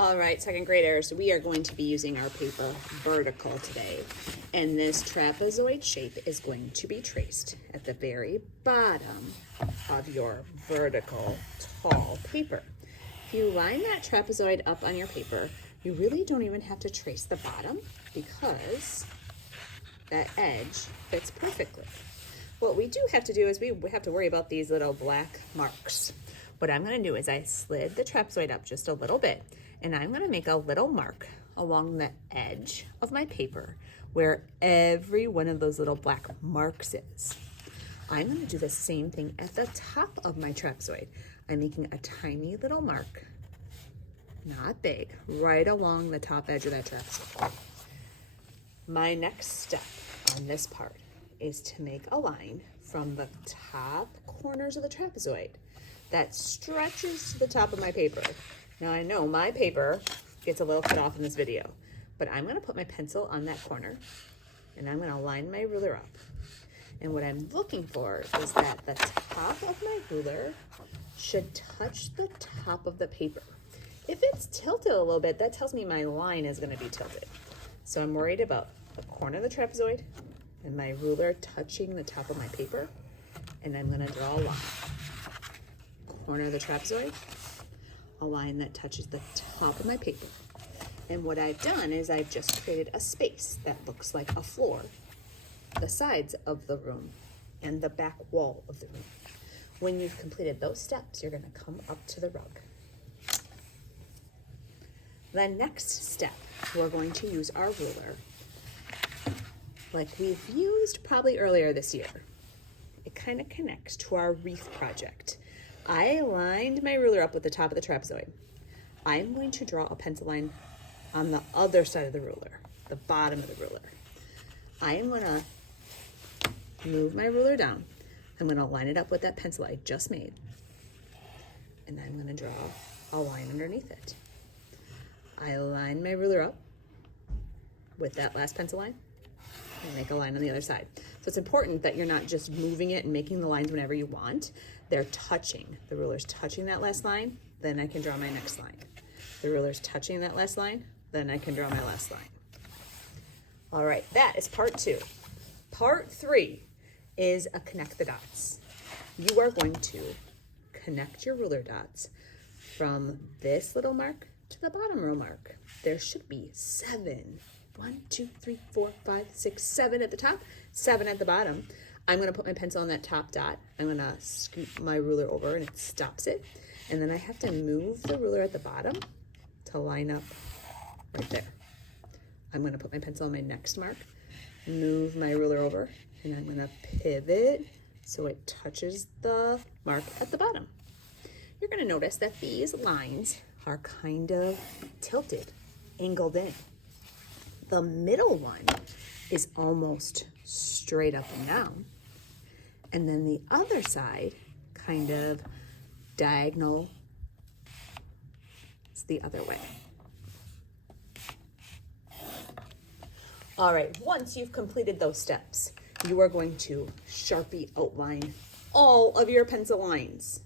All right, second graders, we are going to be using our paper vertical today. And this trapezoid shape is going to be traced at the very bottom of your vertical tall paper. If you line that trapezoid up on your paper, you really don't even have to trace the bottom because that edge fits perfectly. What we do have to do is we have to worry about these little black marks. What I'm going to do is I slid the trapezoid up just a little bit, and I'm going to make a little mark along the edge of my paper where every one of those little black marks is. I'm going to do the same thing at the top of my trapezoid. I'm making a tiny little mark, not big, right along the top edge of that trapezoid. My next step on this part is to make a line from the top corners of the trapezoid that stretches to the top of my paper. Now I know my paper gets a little cut off in this video, but I'm gonna put my pencil on that corner and I'm gonna line my ruler up. And what I'm looking for is that the top of my ruler should touch the top of the paper. If it's tilted a little bit, that tells me my line is gonna be tilted. So I'm worried about the corner of the trapezoid and my ruler touching the top of my paper, and I'm gonna draw a line. Corner of the trapezoid, a line that touches the top of my paper. And what I've done is I've just created a space that looks like a floor, the sides of the room, and the back wall of the room. When you've completed those steps, you're gonna come up to the rug. The next step, we're going to use our ruler like we've used probably earlier this year. It kind of connects to our wreath project. I lined my ruler up with the top of the trapezoid. I'm going to draw a pencil line on the other side of the ruler, the bottom of the ruler. I am gonna move my ruler down. I'm gonna line it up with that pencil I just made. And I'm gonna draw a line underneath it. I line my ruler up with that last pencil line and make a line on the other side. So it's important that you're not just moving it and making the lines whenever you want. They're touching. The ruler's touching that last line, then I can draw my next line. The ruler's touching that last line, then I can draw my last line. All right, that is part 2. Part 3 is a connect the dots. You are going to connect your ruler dots from this little mark to the bottom row mark. There should be 7. 1, 2, 3, 4, 5, 6, 7 at the top, 7 at the bottom. I'm gonna put my pencil on that top dot. I'm gonna scoop my ruler over and it stops it. And then I have to move the ruler at the bottom to line up right there. I'm gonna put my pencil on my next mark, move my ruler over, and I'm gonna pivot so it touches the mark at the bottom. You're gonna notice that these lines are kind of tilted, angled in. The middle one is almost straight up and down. And then the other side, kind of diagonal, it's the other way. All right, once you've completed those steps, you are going to Sharpie outline all of your pencil lines.